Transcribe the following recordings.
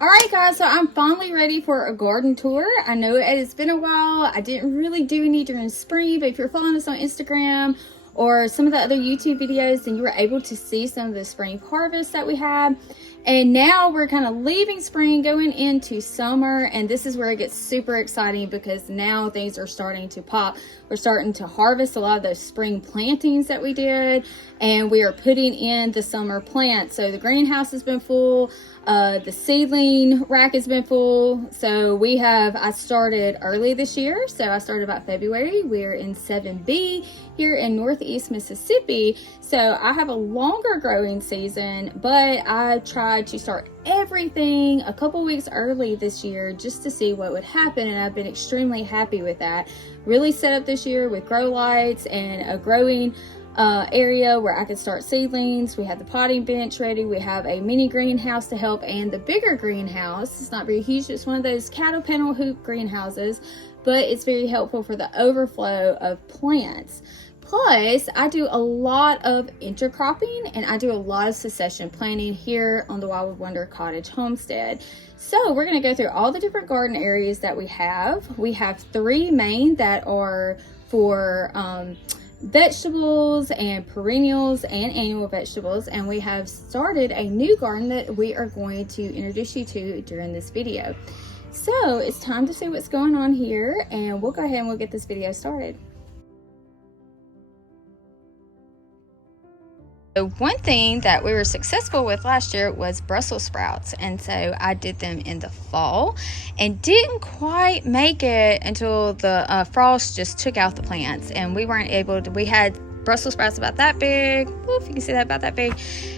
Alright guys, so I'm finally ready for a garden tour. I know it's been a while. I didn't really do any during spring, but if you're following us on Instagram or some of the other YouTube videos, then you were able to see some of the spring harvest that we had. And now we're kind of leaving spring, going into summer, and this is where it gets super exciting because now things are starting to pop. We're starting to harvest a lot of those spring plantings that we did, and we are putting in the summer plants. So the greenhouse has been full. The seedling rack has been full. So I started early this year. So I started about February. We're in 7B here in Northeast Mississippi. So I have a longer growing season, but I tried to start everything a couple weeks early this year just to see what would happen. And I've been extremely happy with that. Really set up this year with grow lights and a growing area where I could start seedlings. We have the potting bench ready. We have a mini greenhouse to help, and the bigger greenhouse. It's not very huge. It's one of those cattle panel hoop greenhouses, but it's very helpful for the overflow of plants. Plus, I do a lot of intercropping and I do a lot of succession planting here on the Wildwood Wonder Cottage Homestead. So we're going to go through all the different garden areas that we have. We have 3 main that are for vegetables and perennials and annual vegetables, and we have started a new garden that we are going to introduce you to during this video. So it's time to see what's going on here, and we'll go ahead and we'll get this video started. So one thing that we were successful with last year was Brussels sprouts, and so I did them in the fall and didn't quite make it until the frost just took out the plants, and we weren't able to. We had Brussels sprouts about that big, if you can see that, about that big,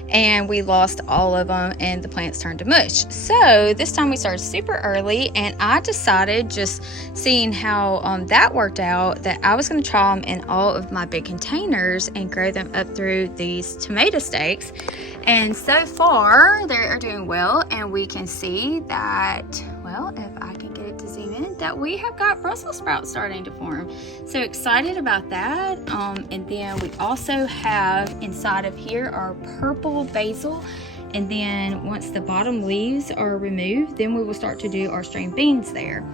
and we lost all of them and the plants turned to mush. So this time we started super early, and I decided, just seeing how that worked out, that I was going to try them in all of my big containers and grow them up through these tomato stakes. And so far they are doing well, and we can see that, well, if I can get it to zoom in, that we have got Brussels sprouts starting to form. So excited about that. And then we also have inside of here our purple basil, and then once the bottom leaves are removed, then we will start to do our string beans there.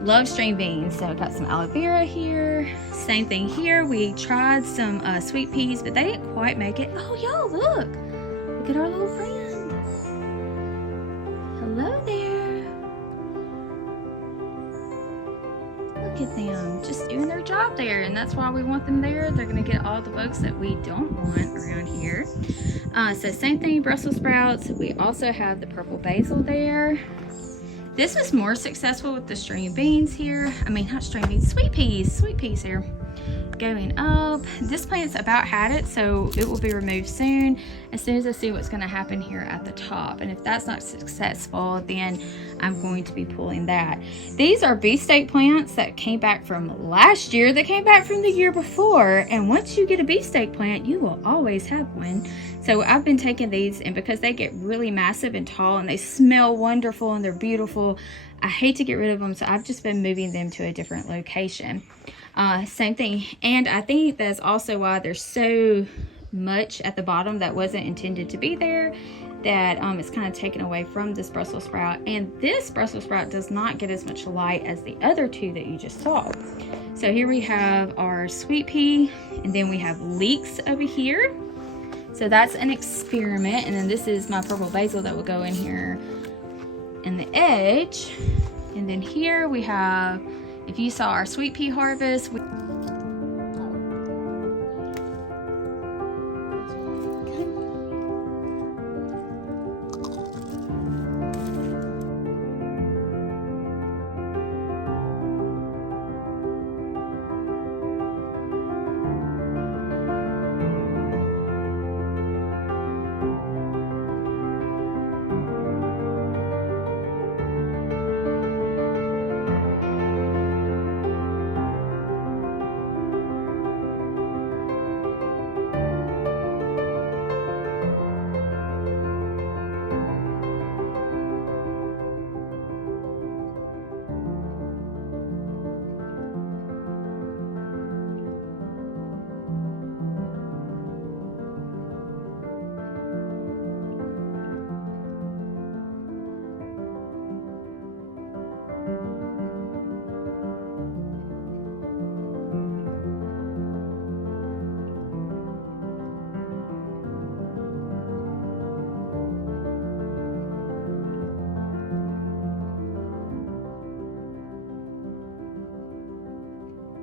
Love string beans. So I got some aloe vera here. Same thing here. We tried some sweet peas, but they didn't quite make it. Oh y'all, look at our little friends. Hello there. Look at them just doing their job there, and that's why we want them there. They're going to get all the bugs that we don't want around here. So same thing, Brussels sprouts. We also have the purple basil there. This was more successful with the string beans here. I mean, not string beans, sweet peas here. Going up, this plant's about had it, so it will be removed soon as I see what's going to happen here at the top. And if that's not successful, then I'm going to be pulling that. These are beefsteak plants that came back from last year, that came back from the year before, and once you get a beefsteak plant, you will always have one. So I've been taking these, and because they get really massive and tall and they smell wonderful and they're beautiful, I hate to get rid of them, so I've just been moving them to a different location. Same thing, and I think that's also why there's so much at the bottom that wasn't intended to be there, that it's kind of taken away from this Brussels sprout. And this Brussels sprout does not get as much light as the other 2 that you just saw. So here we have our sweet pea, and then we have leeks over here. So that's an experiment. And then this is my purple basil that will go in here in the edge. And then here we have, if you saw our sweet pea harvest,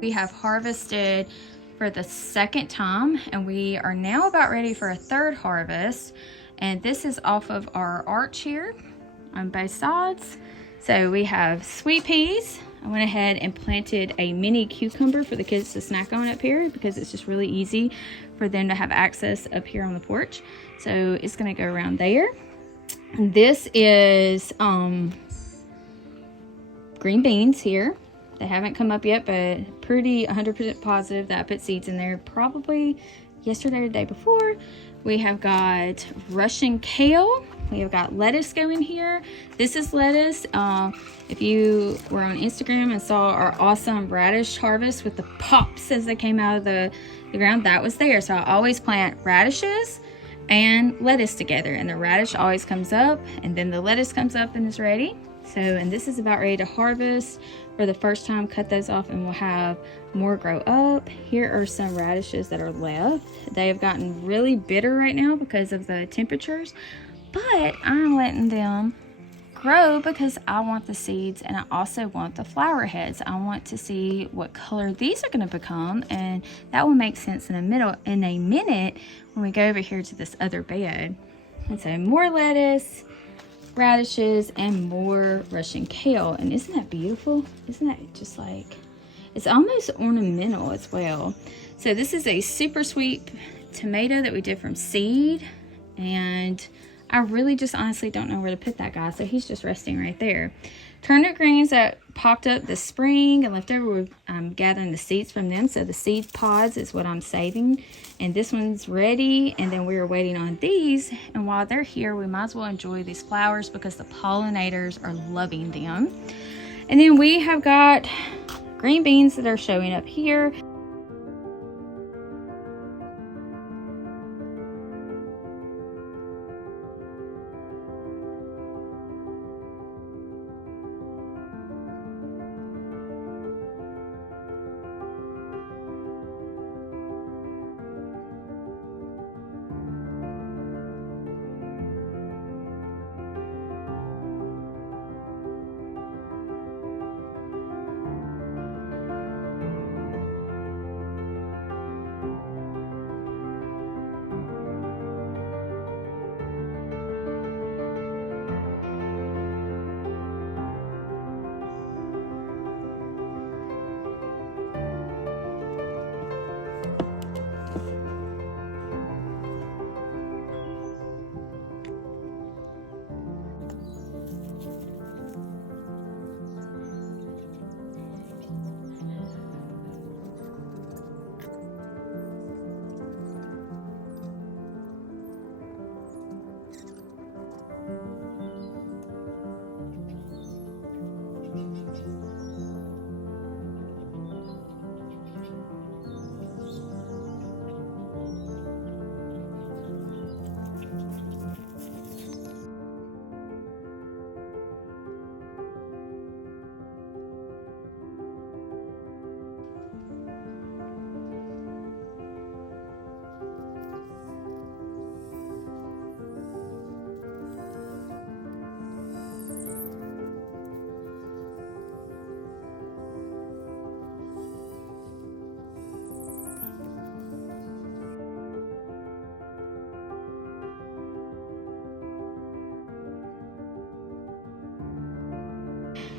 We have harvested for the second time, and we are now about ready for a third harvest. And this is off of our arch here on both sides. So we have sweet peas. I went ahead and planted a mini cucumber for the kids to snack on up here because it's just really easy for them to have access up here on the porch. So it's gonna go around there. And this is green beans here. They haven't come up yet, but pretty 100% positive that I put seeds in there probably yesterday or the day before. We have got Russian kale. We have got lettuce going here. This is lettuce. If you were on Instagram and saw our awesome radish harvest with the pops as they came out of the ground, that was there. So I always plant radishes and lettuce together, and the radish always comes up and then the lettuce comes up and is ready. So, and this is about ready to harvest for the first time. Cut those off and we'll have more grow up. Here are some radishes that are left. They have gotten really bitter right now because of the temperatures, but I'm letting them grow because I want the seeds and I also want the flower heads. I want to see what color these are going to become, and that will make sense in a minute when we go over here to this other bed. And so more lettuce, radishes, and more Russian kale. And isn't that beautiful? Isn't that just like, it's almost ornamental as well. So this is a super sweet tomato that we did from seed, and I really just honestly don't know where to put that guy, so he's just resting right there. Turnip greens that popped up this spring and left over, I'm gathering the seeds from them, so the seed pods is what I'm saving. And this one's ready, and then we were waiting on these, and while they're here, we might as well enjoy these flowers because the pollinators are loving them. And then we have got green beans that are showing up here.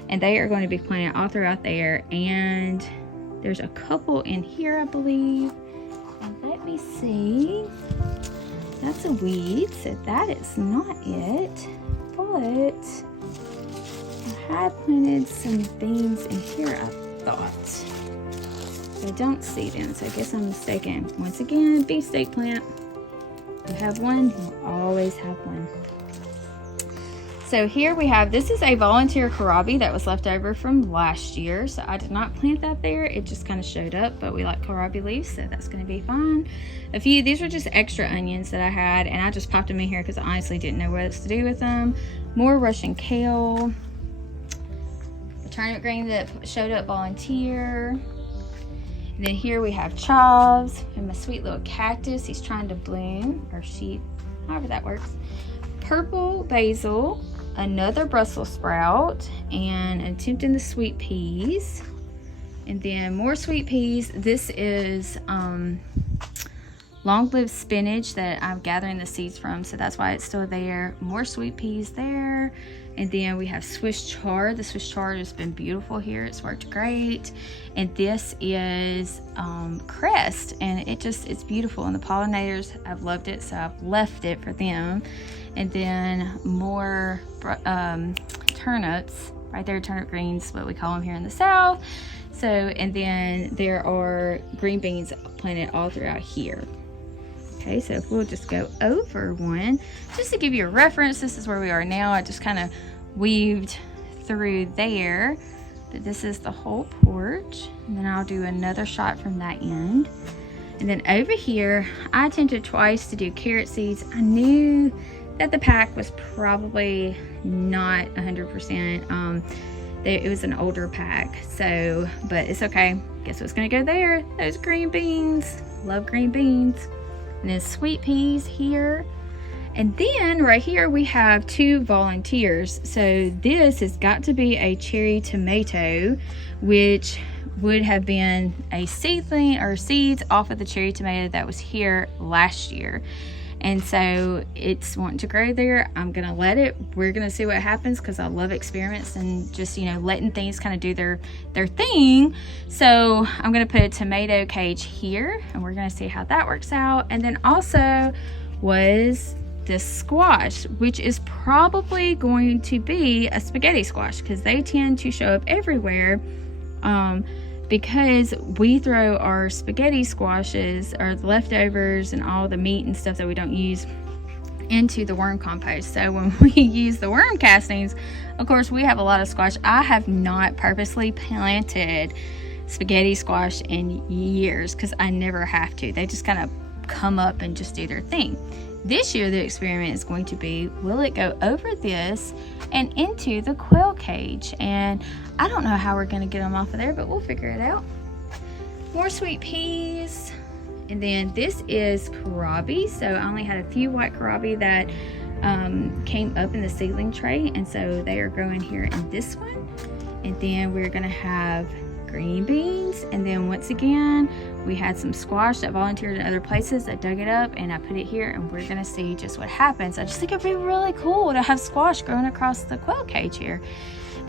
And they are going to be planted all throughout there, and there's a couple in here, I believe. And let me see. That's a weed, so that is not it. But I had planted some beans in here, I thought. I don't see them, so I guess I'm mistaken. Once again, beefsteak plant. You have one, you'll always have one. So here we have, this is a volunteer kohlrabi that was left over from last year. So I did not plant that there. It just kind of showed up, but we like kohlrabi leaves, so that's going to be fine. These were just extra onions that I had, and I just popped them in here because I honestly didn't know what else to do with them. More Russian kale. The turnip green that showed up volunteer. And then here we have chives and my sweet little cactus. He's trying to bloom, or she, however that works. Purple basil, another Brussels sprout, and attempting the sweet peas. And then more sweet peas. This is long-lived spinach that I'm gathering the seeds from, so that's why it's still there. More sweet peas there. And then we have Swiss chard. The Swiss chard has been beautiful here. It's worked great. And this is cress, and it's beautiful. And the pollinators have loved it, so I've left it for them. And then more turnips right there, turnip greens, what we call them here in the South. So, and then there are green beans planted all throughout here. Okay, so if we'll just go over one, just to give you a reference, this is where we are now. I just kind of weaved through there, but this is the whole porch. And then I'll do another shot from that end. And then over here, I attempted twice to do carrot seeds. I knew that the pack was probably not 100%. It was an older pack, so, but it's okay. Guess what's gonna go there? Those green beans. Love green beans. And then sweet peas here. And then right here we have 2 volunteers. So this has got to be a cherry tomato, which would have been a seedling or seeds off of the cherry tomato that was here last year. And so it's wanting to grow there. I'm gonna let it. We're gonna see what happens, because I love experiments and just, you know, letting things kind of do their thing. So I'm gonna put a tomato cage here, and we're gonna see how that works out. And then also was this squash, which is probably going to be a spaghetti squash, because they tend to show up everywhere. Because we throw our spaghetti squashes, or the leftovers and all the meat and stuff that we don't use, into the worm compost. So when we use the worm castings, of course we have a lot of squash. I have not purposely planted spaghetti squash in years, because I never have to. They just kind of come up and just do their thing. This year the experiment is going to be, will it go over this and into the quail cage? And I don't know how we're going to get them off of there, but we'll figure it out. More sweet peas. And then this is kohlrabi. So I only had a few white kohlrabi that came up in the seedling tray, and so they are growing here in this one. And then we're going to have green beans, and then once again we had some squash that volunteered in other places. I dug it up and I put it here, and we're gonna see just what happens. I just think it'd be really cool to have squash growing across the quail cage here,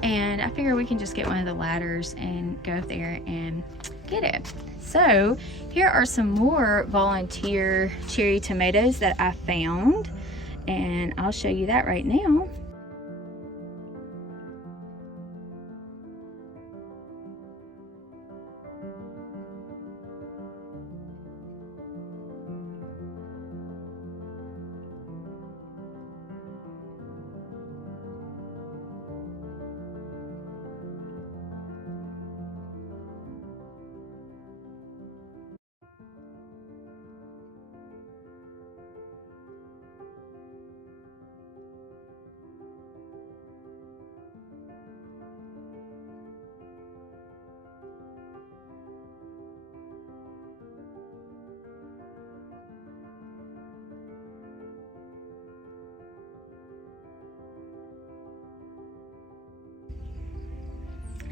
and I figure we can just get one of the ladders and go up there and get it. So here are some more volunteer cherry tomatoes that I found, and I'll show you that right now.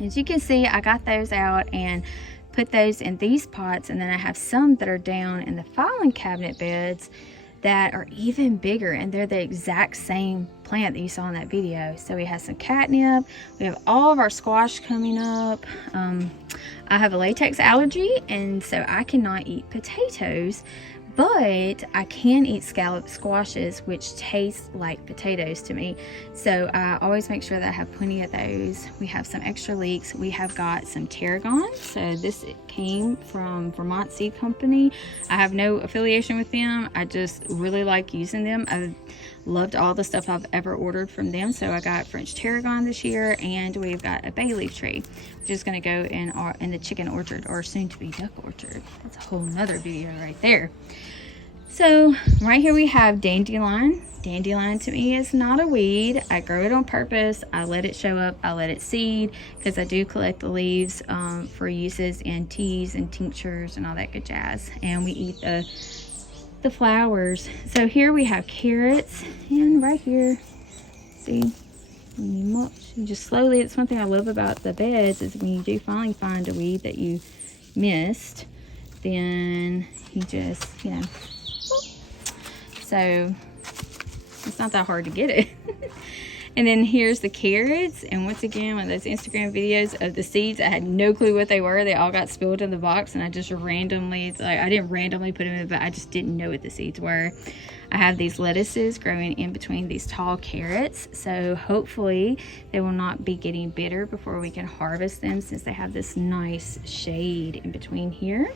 As you can see, I got those out and put those in these pots, and then I have some that are down in the filing cabinet beds that are even bigger, and they're the exact same plant that you saw in that video. So we have some catnip, we have all of our squash coming up. I have a latex allergy, and so I cannot eat potatoes, but I can eat scallop squashes, which taste like potatoes to me. So I always make sure that I have plenty of those. We have some extra leeks. We have got some tarragon. So this came from Vermont Seed Company. I have no affiliation with them. I just really like using them. I've loved all the stuff I've ever ordered from them. So I got French tarragon this year, and we've got a bay leaf tree, which is going to go in the chicken orchard, or soon to be duck orchard. That's a whole nother video right there. So right here we have dandelion. Dandelion to me is not a weed. I grow it on purpose. I let it show up. I let it seed, because I do collect the leaves for uses in teas and tinctures and all that good jazz. And we eat the flowers. So here we have carrots, and right here, see, And you mulch, and just slowly, it's one thing I love about the beds is when you do finally find a weed that you missed, then you just, you know, so it's not that hard to get it. And then here's the carrots, and once again, one of those Instagram videos of the seeds, I had no clue what they were. They all got spilled in the box, and I just randomly, it's like I didn't randomly put them in, but I just didn't know what the seeds were. I have these lettuces growing in between these tall carrots, so hopefully they will not be getting bitter before we can harvest them, since they have this nice shade in between here.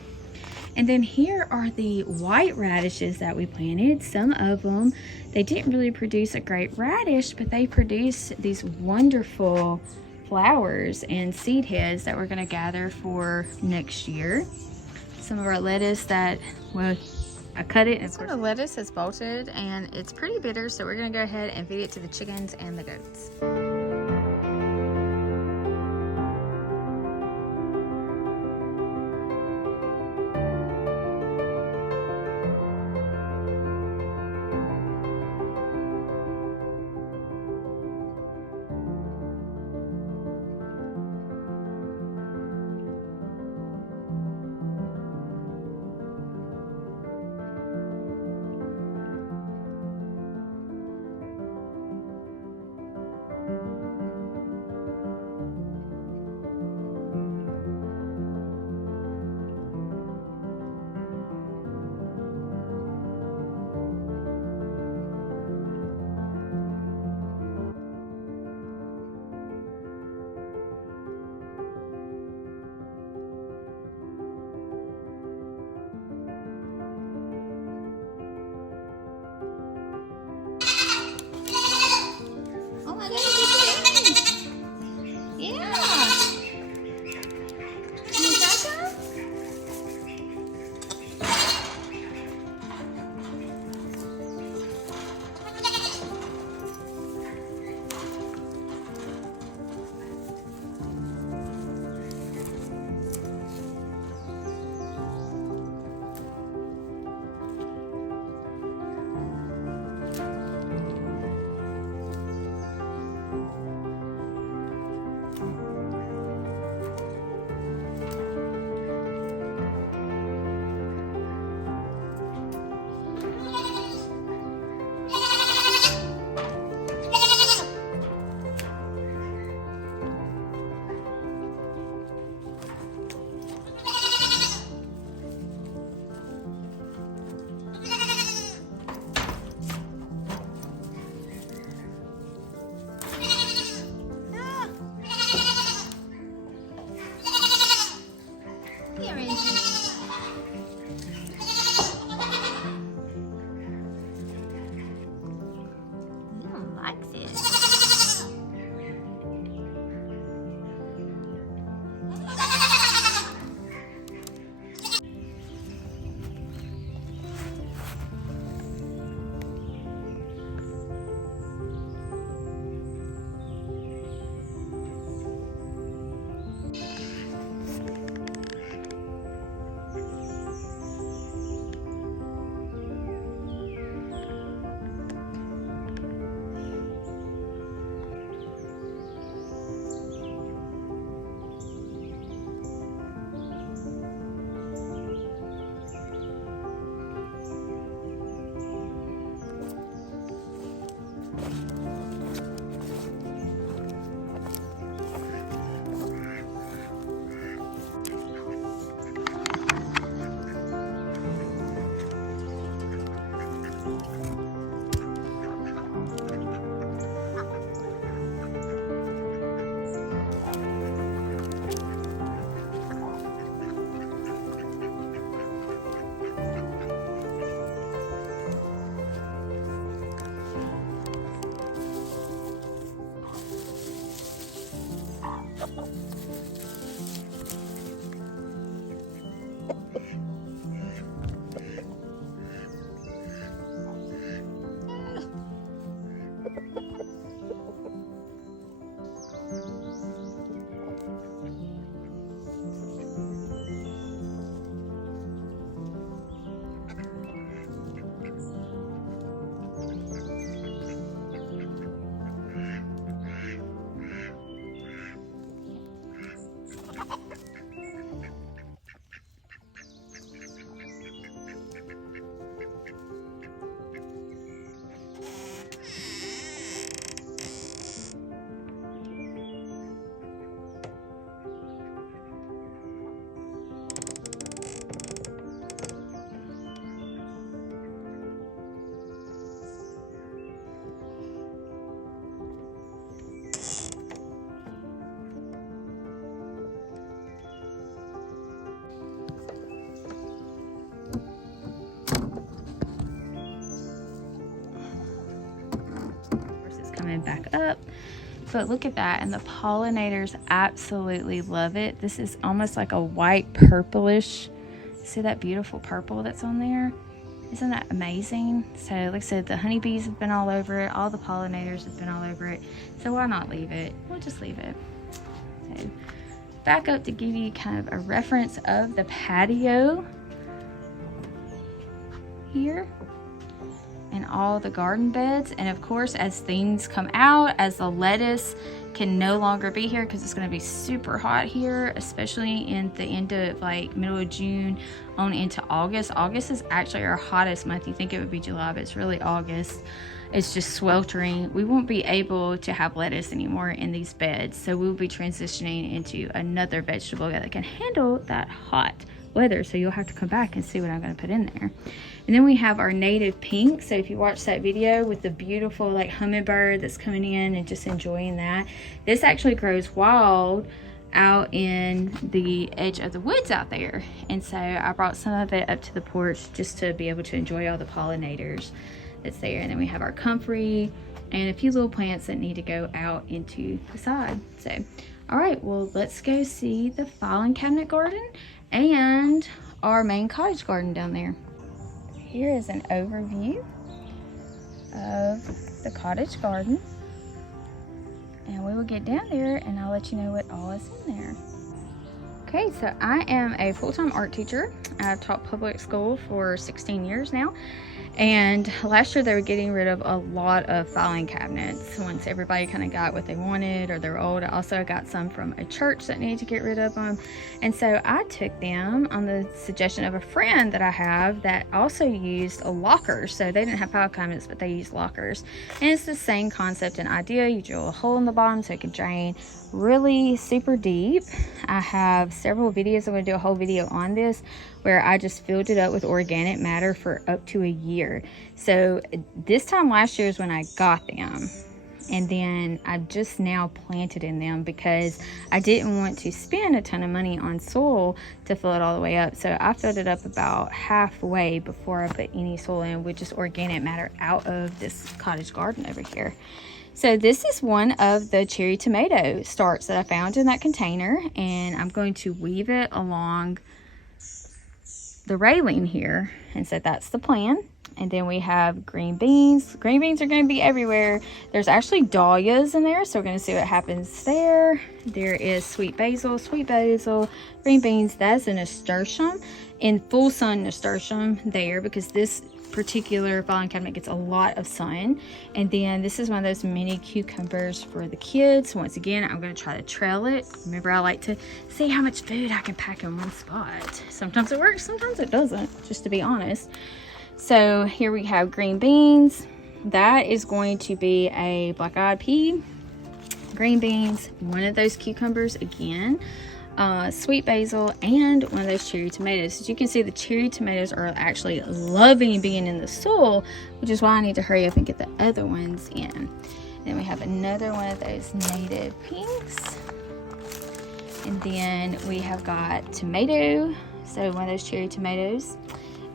And then here are the white radishes that we planted. Some of them, they didn't really produce a great radish, but they produced these wonderful flowers and seed heads that we're gonna gather for next year. Some of our lettuce that, well, I cut it, and so the lettuce has bolted and it's pretty bitter, so we're gonna go ahead and feed it to the chickens and the goats. Coming back up, but look at that, and the pollinators absolutely love it. This is almost like a white purplish. See that beautiful purple that's on there? Isn't that amazing? So like I said, the honeybees have been all over it, all the pollinators have been all over it, so why not leave it? We'll just leave it. So back up to give you kind of a reference of the patio here and all the garden beds. And of course, as things come out, as the lettuce can no longer be here because it's going to be super hot here, especially in the end of like middle of June on into August. August is actually our hottest month. You think it would be July, but it's really August. It's just sweltering. We won't be able to have lettuce anymore in these beds, so we'll be transitioning into another vegetable that can handle that hot weather. So you'll have to come back and see what I'm going to put in there. And then we have our native pink. So if you watch that video with the beautiful like hummingbird that's coming in and just enjoying that, this actually grows wild out in the edge of the woods out there. And so I brought some of it up to the porch just to be able to enjoy all the pollinators that's there. And then we have our comfrey and a few little plants that need to go out into the side. So all right, well, let's go see the filing cabinet garden and our main cottage garden down there. Here is an overview of the cottage garden, and we will get down there and I'll let you know what all is in there. Okay, so I am a full-time art teacher. I've taught public school for 16 years now. And last year they were getting rid of a lot of filing cabinets once everybody kind of got what they wanted or they're old. I also got some from a church that needed to get rid of them. And so I took them on the suggestion of a friend that I have that also used a locker. So they didn't have file cabinets, but they used lockers. And it's the same concept and idea. You drill a hole in the bottom so it can drain really super deep. I have several videos. I'm going to do a whole video on this where I just filled it up with organic matter for up to a year. So this time last year is when I got them, and then I just now planted in them because I didn't want to spend a ton of money on soil to fill it all the way up. So I filled it up about halfway before I put any soil in with just organic matter out of this cottage garden over here. So this is one of the cherry tomato starts that I found in that container, and I'm going to weave it along the railing here. And so that's the plan. And then we have green beans. Green beans are going to be everywhere. There's actually dahlias in there, so we're going to see what happens there. There is sweet basil, green beans. That's a nasturtium, in full sun nasturtium there, because this particular filing cabinet gets a lot of sun. And then this is one of those mini cucumbers for the kids. Once again, I'm going to try to trail it. Remember, I like to see how much food I can pack in one spot. Sometimes it works, sometimes it doesn't, just to be honest. So here we have green beans. That is going to be a black-eyed pea, green beans, one of those cucumbers again, sweet basil, and one of those cherry tomatoes. As you can see, the cherry tomatoes are actually loving being in the soil, which is why I need to hurry up and get the other ones in. Then we have another one of those native pinks, and then we have got tomato, so one of those cherry tomatoes,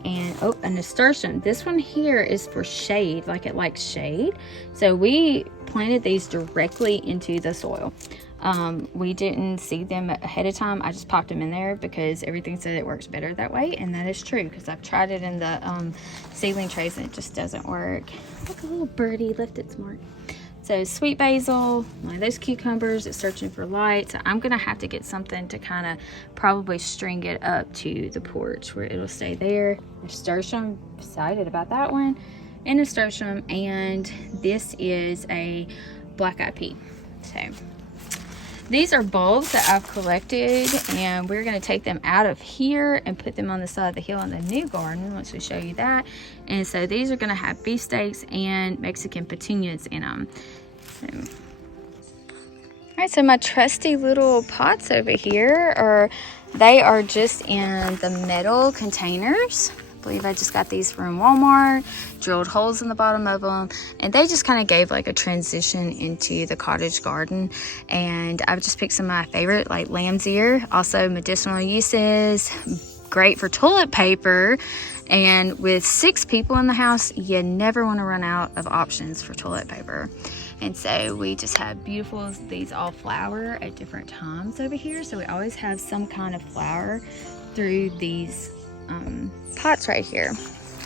and oh, a nasturtium. This one here is for shade, like it likes shade. So we planted these directly into the soil. We didn't seed them ahead of time. I just popped them in there because everything said it works better that way, and that is true because I've tried it in the seedling trays and it just doesn't work. Look, a little birdie left its mark. So sweet basil, one of those cucumbers, it's searching for light. So I'm gonna have to get something to kind of probably string it up to the porch where it'll stay there. Nasturtium, excited about that one. And nasturtium, and this is a black-eyed pea. So These are bulbs that I've collected, and we're going to take them out of here and put them on the side of the hill in the new garden once we show you that. And so these are going to have beefsteaks and Mexican petunias in them. Alright, so my trusty little pots over here they are just in the metal containers. I believe I just got these from Walmart, drilled holes in the bottom of them, and they just kind of gave like a transition into the cottage garden. And I've just picked some of my favorite, like lamb's ear, also medicinal uses, great for toilet paper. And with 6 people in the house, you never want to run out of options for toilet paper. And so we just have beautiful, these all flower at different times over here. So we always have some kind of flower through these pots right here.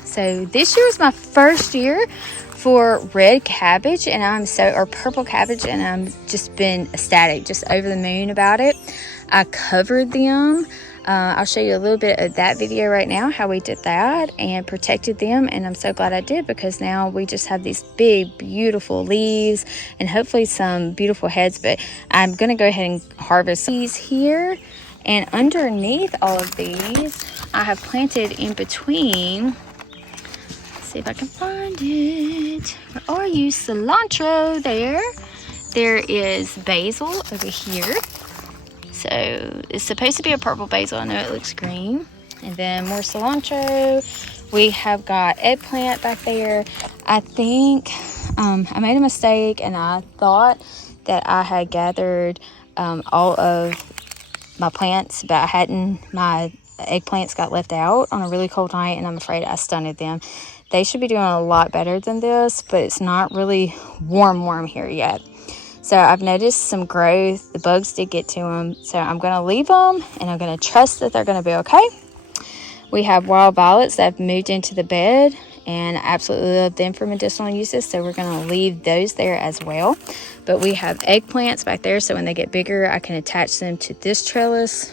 So this year was my first year for red cabbage, and or purple cabbage, and I'm just been ecstatic, just over the moon about it. I covered them. I'll show you a little bit of that video right now, how we did that and protected them, and I'm so glad I did, because now we just have these big beautiful leaves and hopefully some beautiful heads. But I'm gonna go ahead and harvest these here, and underneath all of these I have planted in between. Let's see if I can find it. Where are you? Cilantro there. There is basil over here. So it's supposed to be a purple basil. I know it looks green. And then more cilantro. We have got eggplant back there. I think I made a mistake, and I thought that I had gathered all of my plants, but I hadn't. My eggplants got left out on a really cold night, and I'm afraid I stunted them. They should be doing a lot better than this, but it's not really warm here yet. So I've noticed some growth. The bugs did get to them. So I'm going to leave them, and I'm going to trust that they're going to be okay. We have wild violets that have moved into the bed, and I absolutely love them for medicinal uses. So we're going to leave those there as well. But we have eggplants back there, so when they get bigger, I can attach them to this trellis.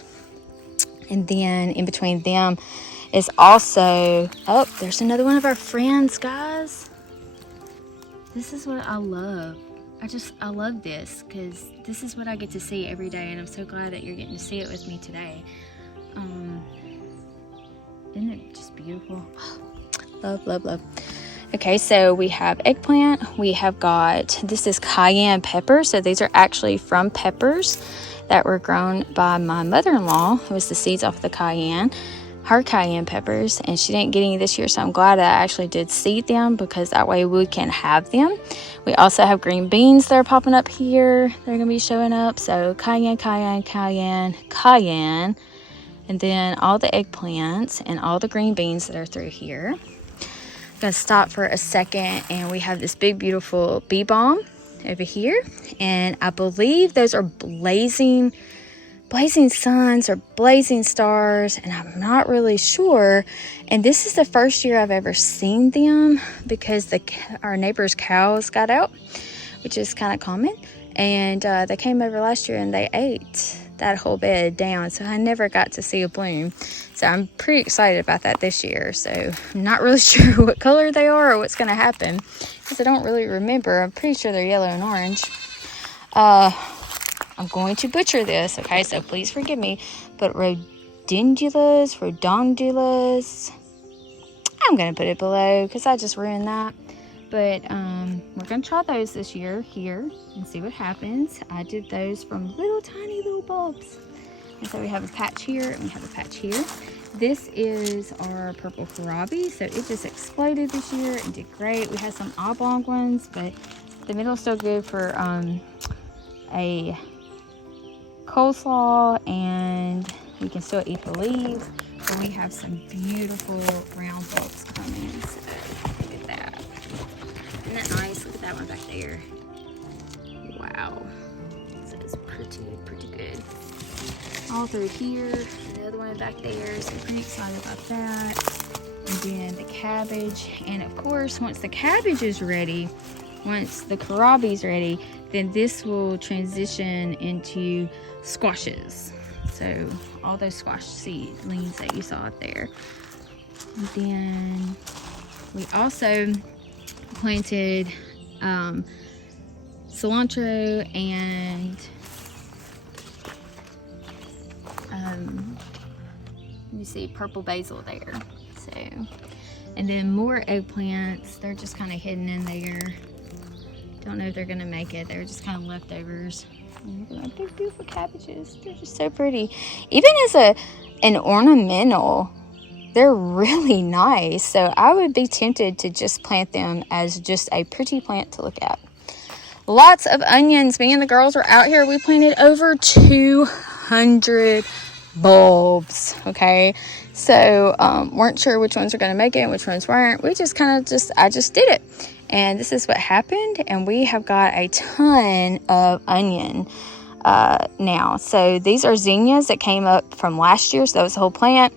And then in between them is also, oh, there's another one of our friends, guys. This is what I love. I love this, because this is what I get to see every day, and I'm so glad that you're getting to see it with me today. Isn't it just beautiful? Love, love, love. Okay, so we have eggplant. We have got, this is cayenne pepper. So these are actually from peppers that were grown by my mother-in-law. It was the seeds off the cayenne. Her cayenne peppers, and she didn't get any this year, so I'm glad that I actually did seed them, because that way we can have them. We also have green beans that are popping up here. They're going to be showing up. So cayenne, cayenne, cayenne, cayenne, and then all the eggplants and all the green beans that are through here. I'm going to stop for a second, and we have this big beautiful bee balm over here, and I believe those are blazing suns or blazing stars, and I'm not really sure. And this is the first year I've ever seen them, because our neighbor's cows got out, which is kind of common, and they came over last year and they ate that whole bed down, so I never got to see a bloom. So I'm pretty excited about that this year. So I'm not really sure what color they are or what's going to happen, because I don't really remember. I'm pretty sure they're yellow and orange. I'm going to butcher this, okay, so please forgive me. But rodondulas, I'm going to put it below, because I just ruined that. But we're going to try those this year here and see what happens. I did those from tiny little bulbs. And so we have a patch here, and we have a patch here. This is our purple kohlrabi, so it just exploded this year and did great. We had some oblong ones, but the middle is still good for a coleslaw, and we can still eat the leaves. And we have some beautiful round bulbs coming. So look at that. Isn't that nice? Look at that one back there. Wow. So it's pretty good. All through here. Another one back there. So pretty excited about that. And then the cabbage. And of course, once the cabbage is ready, once the kohlrabi is ready, then this will transition into squashes. So all those squash seedlings that you saw up there. And then we also planted cilantro and you see purple basil there. So, and then more eggplants. They're just kind of hidden in there. Don't know if they're gonna make it. They're just kind of leftovers. And they're beautiful cabbages. They're just so pretty. Even as an ornamental, they're really nice. So I would be tempted to just plant them as just a pretty plant to look at. Lots of onions. Me and the girls are out here. We planted over 200 bulbs. Okay, so weren't sure which ones were going to make it and which ones weren't. We just I just did it, and this is what happened. And we have got a ton of onion now. So these are zinnias that came up from last year. So that was the whole plan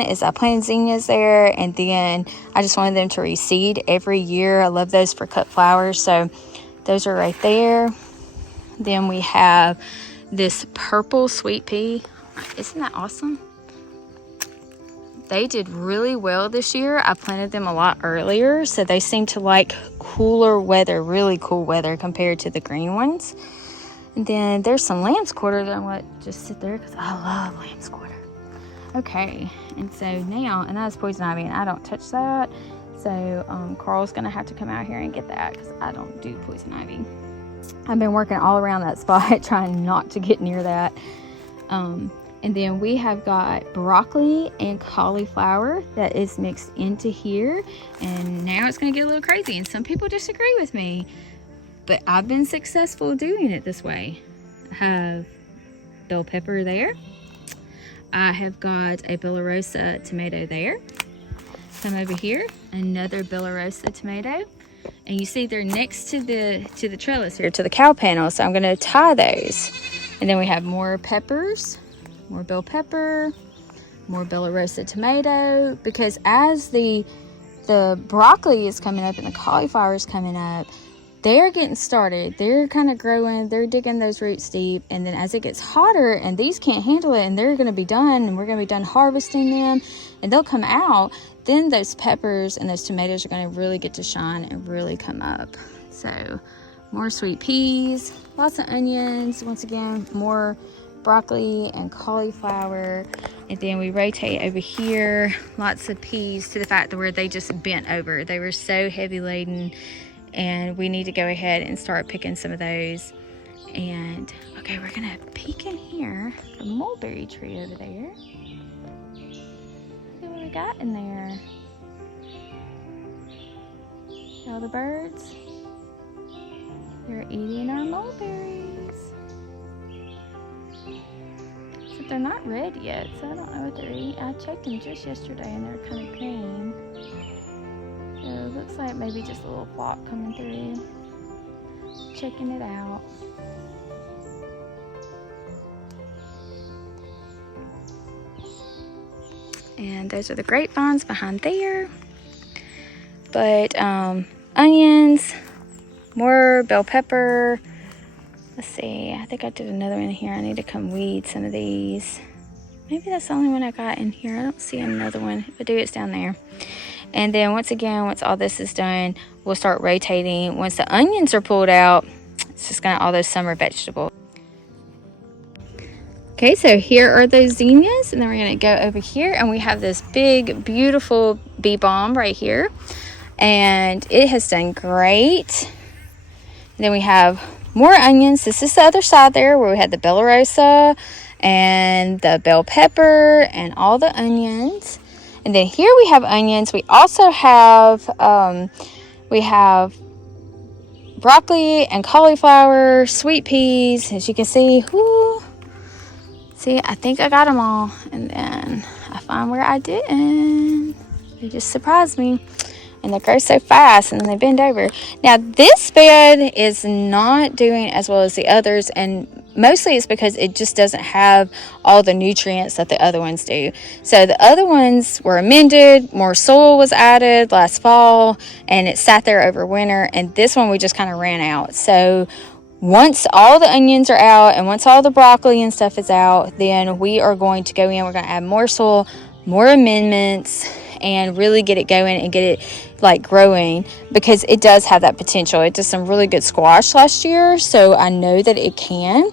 is I planted zinnias there, and then I just wanted them to reseed every year. I love those for cut flowers. So those are right there. Then we have this purple sweet pea. Isn't that awesome? They did really well this year. I planted them a lot earlier, so they seem to like cooler weather, really cool weather compared to the green ones. And then there's some lamb's quarter that I'm going to just sit there because I love lamb's quarter. Okay, and so now, and that's poison ivy, and I don't touch that. So Carl's going to have to come out here and get that because I don't do poison ivy. I've been working all around that spot trying not to get near that. And then we have got broccoli and cauliflower that is mixed into here. And now it's going to get a little crazy. And some people disagree with me. But I've been successful doing it this way. I have bell pepper there. I have got a Bellarosa tomato there. Come over here, another Bellarosa tomato. And you see they're next to the trellis here, to the cow panel. So I'm going to tie those. And then we have more peppers, more bell pepper, more Bellarosa tomato. Because as the broccoli is coming up and the cauliflower is coming up, they're getting started. They're kind of growing. They're digging those roots deep. And then as it gets hotter and these can't handle it and they're going to be done and we're going to be done harvesting them and they'll come out, then those peppers and those tomatoes are going to really get to shine and really come up. So more sweet peas, lots of onions. Once again, more broccoli and cauliflower. And then we rotate over here, lots of peas, to the fact that where they just bent over. They were so heavy laden. And we need to go ahead and start picking some of those. And okay, we're gonna peek in here. The mulberry tree over there. Look at what we got in there. All the birds. They're eating our mulberries. Except they're not red yet, so I don't know what they're eating. I checked them just yesterday and they're kind of green. So it looks like maybe just a little flock coming through, checking it out. And those are the grapevines behind there. But onions, more bell pepper. Let's see, I think I did another one here. I need to come weed some of these. Maybe that's the only one I got in here. I don't see another one. If I do, it's down there. And then once again, once all this is done, we'll start rotating. Once the onions are pulled out, it's just gonna all those summer vegetables. Okay, so here are those zinnias, and then we're gonna go over here, and we have this big, beautiful bee balm right here, and it has done great. And then we have more onions. This is the other side there where we had the Bellarosa and the bell pepper and all the onions. And then here we have onions. We also have broccoli and cauliflower, sweet peas. As you can see, whoo, see, I think I got them all. And then I find where I didn't. They just surprised me. And they grow so fast and then they bend over. Now this bed is not doing as well as the others, and mostly it's because it just doesn't have all the nutrients that the other ones do. So the other ones were amended, more soil was added last fall, and it sat there over winter. And this one we just kind of ran out. So once all the onions are out and once all the broccoli and stuff is out, then we are going to go in. We're going to add more soil, more amendments, and really get it going and get it like growing, because it does have that potential. It did some really good squash last year, so I know that it can.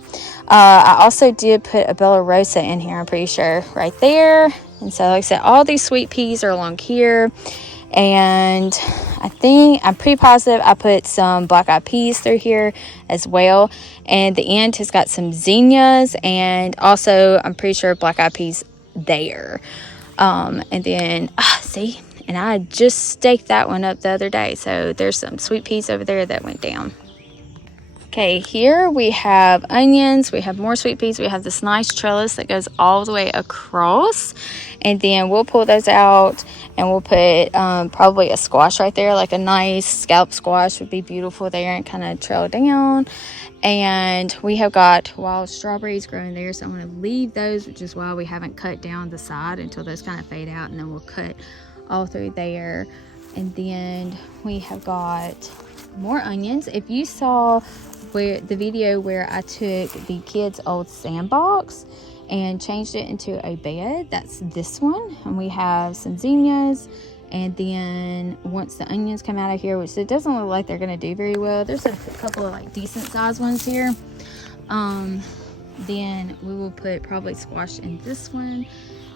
I also did put a Bella Rosa in here, I'm pretty sure, right there. And so like I said, all these sweet peas are along here. And I'm pretty positive I put some black eyed peas through here as well. And the end has got some zinnias, and also I'm pretty sure black eyed peas there. And then see, and I just staked that one up the other day, so there's some sweet peas over there that went down. Okay, here we have onions, we have more sweet peas, we have this nice trellis that goes all the way across, and then we'll pull those out and we'll put probably a squash right there, like a nice scallop squash would be beautiful there, and kind of trail down. And we have got wild strawberries growing there, so I'm going to leave those, which is why we haven't cut down the side until those kind of fade out, and then we'll cut all through there. And then we have got more onions. If you saw the video where I took the kids' old sandbox and changed it into a bed, that's this one. And we have some zinnias, and then once the onions come out of here, which it doesn't look like they're going to do very well, there's a couple of like decent sized ones here, then we will put probably squash in this one,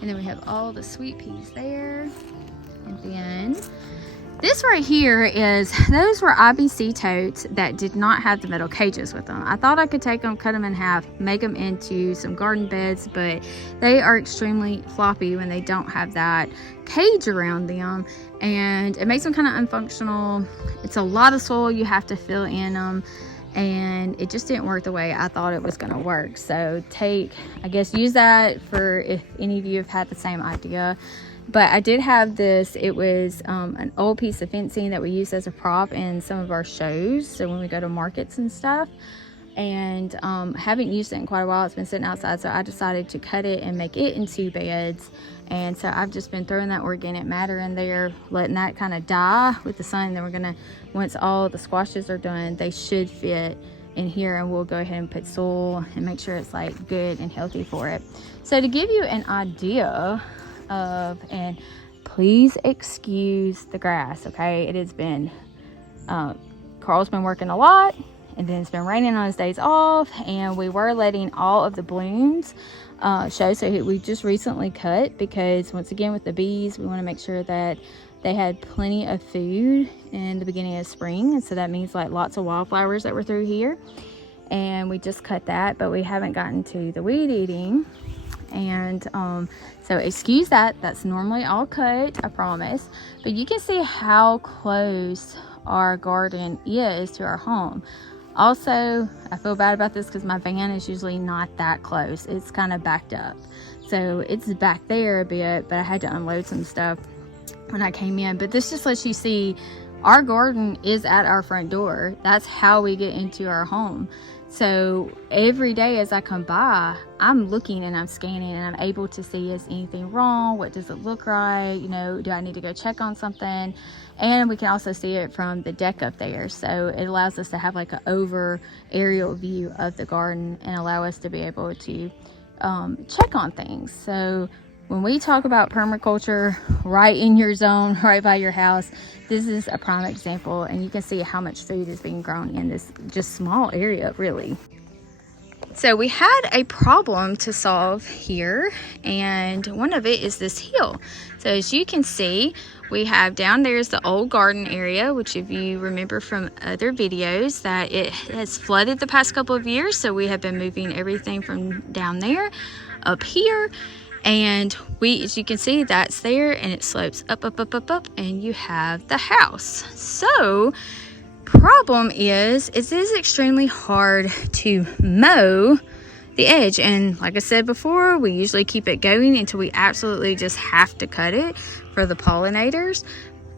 and then we have all the sweet peas there. And then this right here those were IBC totes that did not have the metal cages with them. I thought I could take them, cut them in half, make them into some garden beds, but they are extremely floppy when they don't have that cage around them, and it makes them kind of unfunctional. It's a lot of soil you have to fill in them, and it just didn't work the way I thought it was going to work. So use that for if any of you have had the same idea. But I did have this, it was an old piece of fencing that we use as a prop in some of our shows, so when we go to markets and stuff, and haven't used it in quite a while. It's been sitting outside, so I decided to cut it and make it into beds. And so I've just been throwing that organic matter in there, letting that kind of die with the sun. Then we're gonna, once all the squashes are done, they should fit in here, and we'll go ahead and put soil and make sure it's like good and healthy for it. So to give you an idea of, and please excuse the grass, okay, it has been Carl's been working a lot, and then it's been raining on his days off, and we were letting all of the blooms show. So we just recently cut, because once again with the bees, we want to make sure that they had plenty of food in the beginning of spring, and so that means like lots of wildflowers that were through here, and we just cut that, but we haven't gotten to the weed eating. And so excuse that, that's normally all cut, I promise. But you can see how close our garden is to our home. Also, I feel bad about this because my van is usually not that close, it's kind of backed up, so it's back there a bit, but I had to unload some stuff when I came in. But this just lets you see our garden is at our front door. That's how we get into our home. So every day as I come by, I'm looking and I'm scanning, and I'm able to see, is anything wrong? What does it look like? You know, do I need to go check on something? And we can also see it from the deck up there. So it allows us to have like an over aerial view of the garden and allow us to be able to check on things. So when we talk about permaculture right in your zone, right by your house, this is a prime example, and you can see how much food is being grown in this just small area, really. So we had a problem to solve here, and one of it is this hill. So as you can see, we have down there is the old garden area, which if you remember from other videos, that it has flooded the past couple of years. So we have been moving everything from down there up here. And as you can see, that's there, and it slopes up, and you have the house. So problem is it is extremely hard to mow the edge, and like I said before, we usually keep it going until we absolutely just have to cut it for the pollinators.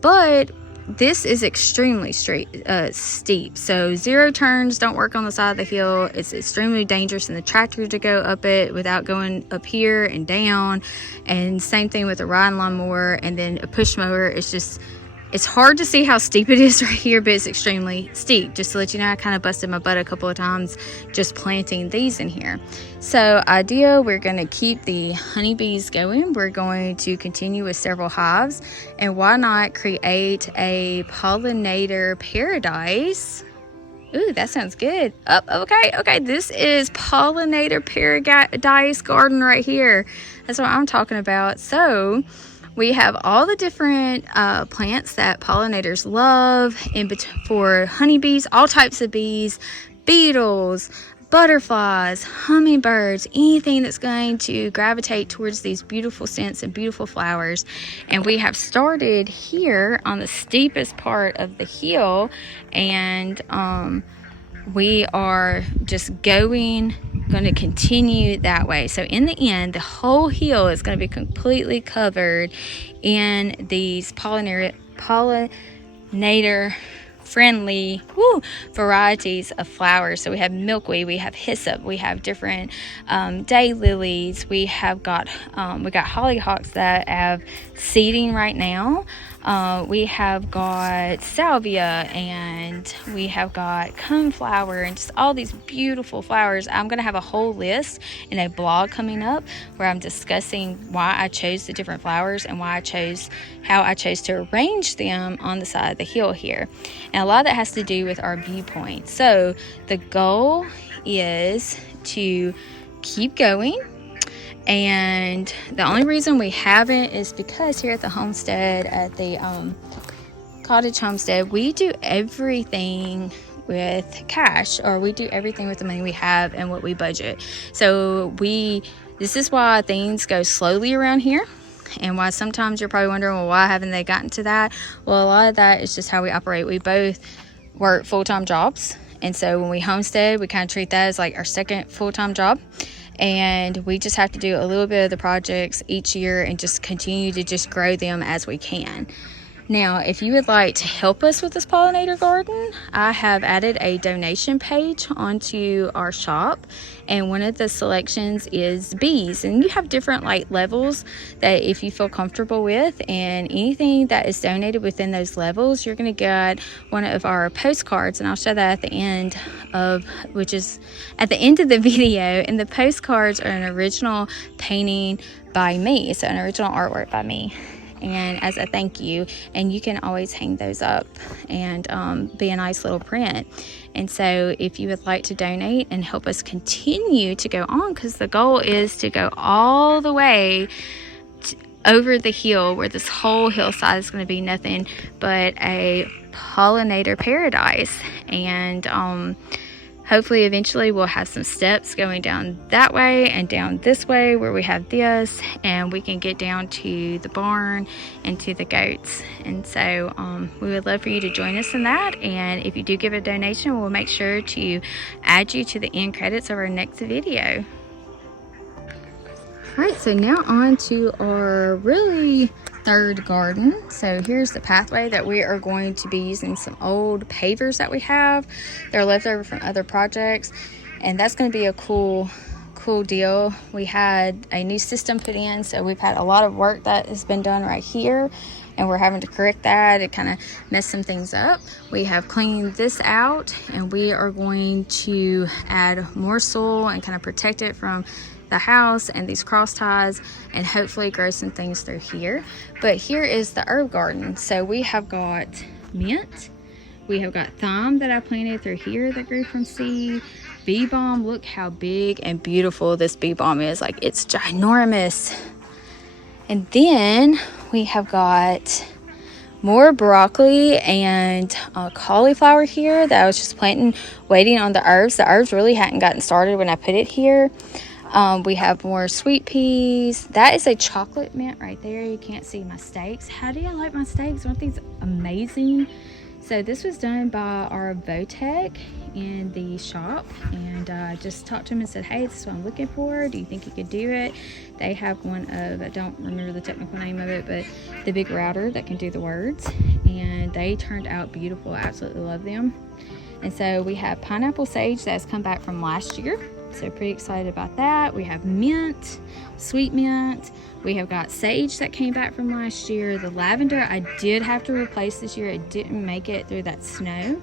But this is extremely steep, so zero turns don't work on the side of the hill. It's extremely dangerous in the tractor to go up it without going up here and down, and same thing with a riding lawnmower and then a push mower. It's just It's hard to see how steep it is right here, but it's extremely steep. Just to let you know, I kind of busted my butt a couple of times just planting these in here. So idea, we're going to keep the honeybees going. We're going to continue with several hives. And why not create a pollinator paradise? Ooh, that sounds good. Oh, okay. This is pollinator paradise garden right here. That's what I'm talking about. So we have all the different plants that pollinators love, for honeybees, all types of bees, beetles, butterflies, hummingbirds, anything that's going to gravitate towards these beautiful scents and beautiful flowers. And we have started here on the steepest part of the hill, and we are just going to continue that way. So in the end, the whole hill is going to be completely covered in these pollinator friendly varieties of flowers. So we have milkweed, we have hyssop, we have different daylilies, we got hollyhocks that have seeding right now. We have got salvia, and we have got coneflower, and just all these beautiful flowers. I'm going to have a whole list in a blog coming up where I'm discussing why I chose the different flowers and how I chose to arrange them on the side of the hill here. And a lot of that has to do with our viewpoint. So the goal is to keep going. And the only reason we haven't is because here at the homestead, at the Cottage Homestead, we do everything with cash, or we do everything with the money we have and what we budget. So this is why things go slowly around here, and why sometimes you're probably wondering, well, why haven't they gotten to that? Well, a lot of that is just how we operate. We both work full-time jobs, and so when we homestead, we kind of treat that as like our second full-time job. And we just have to do a little bit of the projects each year and just continue to just grow them as we can. Now, if you would like to help us with this pollinator garden, I have added a donation page onto our shop, and one of the selections is bees, and you have different levels that if you feel comfortable with, and anything that is donated within those levels, you're going to get one of our postcards, and I'll show that at the end of the video. And the postcards are an original painting by me, so an original artwork by me, and as a thank you, and you can always hang those up and be a nice little print. And so if you would like to donate and help us continue to go on, because the goal is to go all the way over the hill, where this whole hillside is going to be nothing but a pollinator paradise. And hopefully eventually we'll have some steps going down that way and down this way where we have this, and we can get down to the barn and to the goats. And so we would love for you to join us in that. And if you do give a donation, we'll make sure to add you to the end credits of our next video. All right, so now on to our really third garden. So here's the pathway that we are going to be using some old pavers that we have. They're left over from other projects, and that's going to be a cool deal. We had a new system put in, so we've had a lot of work that has been done right here, and we're having to correct that. It kind of messed some things up. We have cleaned this out, and we are going to add more soil and kind of protect it from the house and these cross ties, and hopefully grow some things through here. But here is the herb garden. So we have got mint, we have got thyme that I planted through here that grew from seed, bee balm. Look how big and beautiful this bee balm is. Like, it's ginormous. And then we have got more broccoli and cauliflower here that I was just planting, waiting on the herbs. The herbs really hadn't gotten started when I put it here. We have more sweet peas. That is a chocolate mint right there. You can't see my steaks. How do you like my steaks? Aren't these amazing? So this was done by our Votech in the shop, and I just talked to him and said, hey, this is what I'm looking for. Do you think you could do it? They have one of, I don't remember the technical name of it, but the big router that can do the words, and they turned out beautiful. I absolutely love them. And so we have pineapple sage that's come back from last year. So pretty excited about that. We have mint, sweet mint. We have got sage that came back from last year. The lavender I did have to replace this year. It didn't make it through that snow.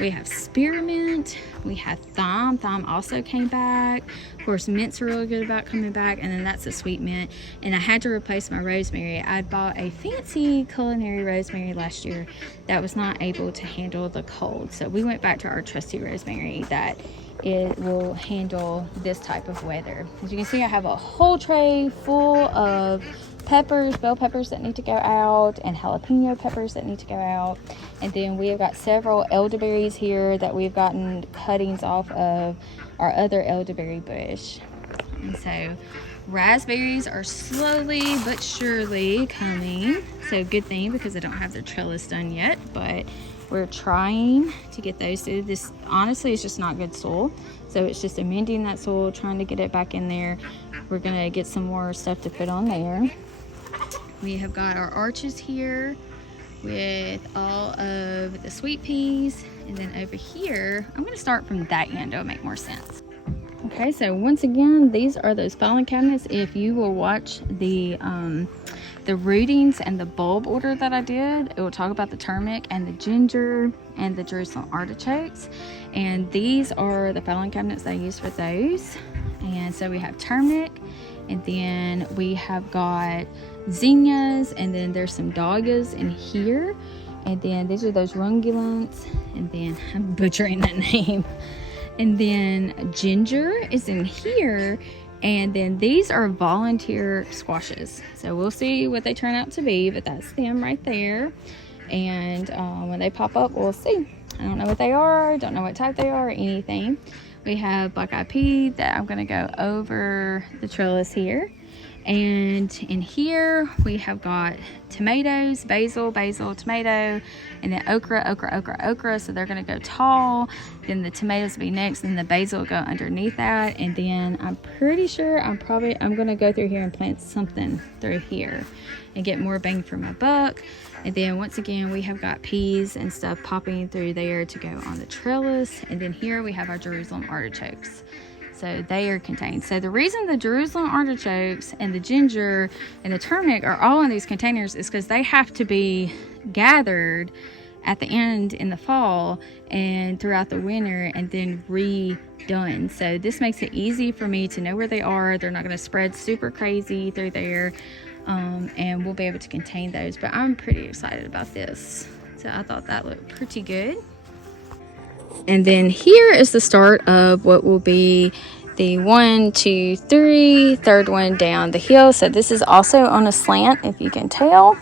We have spearmint. We have thyme. Thyme also came back. Of course, mint's really good about coming back, and then that's a sweet mint. And I had to replace my rosemary. I bought a fancy culinary rosemary last year that was not able to handle the cold. So we went back to our trusty rosemary that it will handle this type of weather. As you can see, I have a whole tray full of peppers, bell peppers that need to go out, and jalapeno peppers that need to go out. And then we have got several elderberries here that we've gotten cuttings off of our other elderberry bush. And so raspberries are slowly but surely coming. So good thing, because I don't have the trellis done yet, but we're trying to get those through. This honestly is just not good soil, so it's just amending that soil, trying to get it back in there. We're gonna get some more stuff to put on there. We have got our arches here with all of the sweet peas, and then over here I'm gonna start from that end. It'll make more sense. Okay, so once again, these are those filing cabinets. If you will watch the rootings and the bulb order that I did, it will talk about the turmeric and the ginger and the Jerusalem artichokes. And these are the filing cabinets that I use for those. And so we have turmeric, and then we have got zinnias, and then there's some dahlias in here. And then these are those rungulants, and then I'm butchering that name. And then ginger is in here. And then these are volunteer squashes. So we'll see what they turn out to be, but that's them right there. And when they pop up, we'll see. I don't know what they are, don't know what type they are or anything. We have black-eyed pea that I'm gonna go over the trellis here. And in here we have got tomatoes, basil, tomato, and then okra. So they're gonna go tall. Then the tomatoes will be next, and the basil will go underneath that. And then I'm pretty sure I'm gonna go through here and plant something through here and get more bang for my buck. And then once again, we have got peas and stuff popping through there to go on the trellis. And then here we have our Jerusalem artichokes. So they are contained. So the reason the Jerusalem artichokes and the ginger and the turmeric are all in these containers is because they have to be gathered at the end in the fall and throughout the winter and then redone. So this makes it easy for me to know where they are. They're not going to spread super crazy through there, and we'll be able to contain those. But I'm pretty excited about this. So I thought that looked pretty good. And then here is the start of what will be the 1, 2, 3, third one down the hill. So this is also on a slant, if you can tell.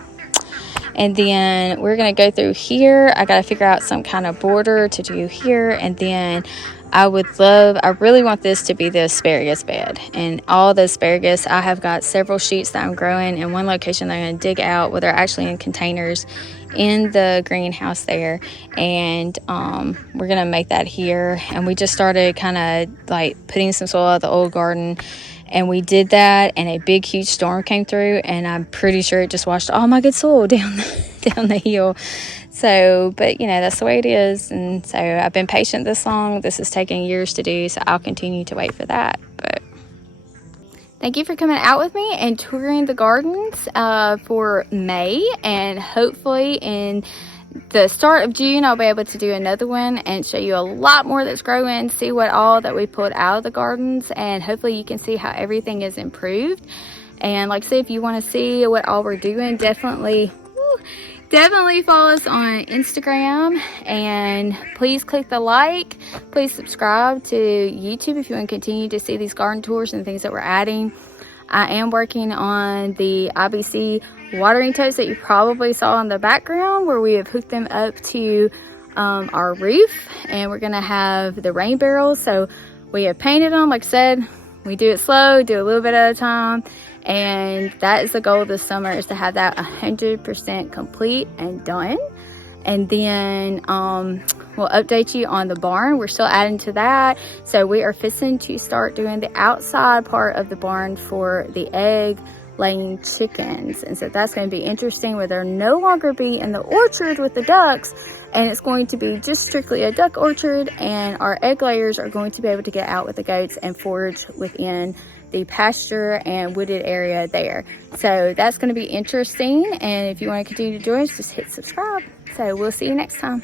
And then we're going to go through here. I got to figure out some kind of border to do here. And then I really want this to be the asparagus bed. And all the asparagus, I have got several sheets that I'm growing in one location that I'm going to dig out. Well, they're actually in containers in the greenhouse there. And we're going to make that here. And we just started kind of like putting some soil out of the old garden. And we did that, and a big, huge storm came through, and I'm pretty sure it just washed all my good soil down the hill. So, but you know, that's the way it is. And so I've been patient this long. This is taking years to do, so I'll continue to wait for that. But thank you for coming out with me and touring the gardens for May, and hopefully in the start of June I'll be able to do another one and show you a lot more that's growing, see what all that we pulled out of the gardens, and hopefully you can see how everything is improved. And like I said, if you want to see what all we're doing, definitely follow us on Instagram, and please click the like, please subscribe to YouTube if you want to continue to see these garden tours and things that we're adding. I am working on the IBC watering totes that you probably saw in the background, where we have hooked them up to our roof, and we're gonna have the rain barrels. So we have painted them. Like I said, we do it slow, do a little bit at a time, and that is the goal this summer, is to have that 100% complete and done. And then we'll update you on the barn. We're still adding to that. So we are fixing to start doing the outside part of the barn for the egg laying chickens. And so that's going to be interesting, where they'll no longer be in the orchard with the ducks, and it's going to be just strictly a duck orchard, and our egg layers are going to be able to get out with the goats and forage within the pasture and wooded area there. So that's going to be interesting, and if you want to continue to join us, just hit subscribe. So we'll see you next time.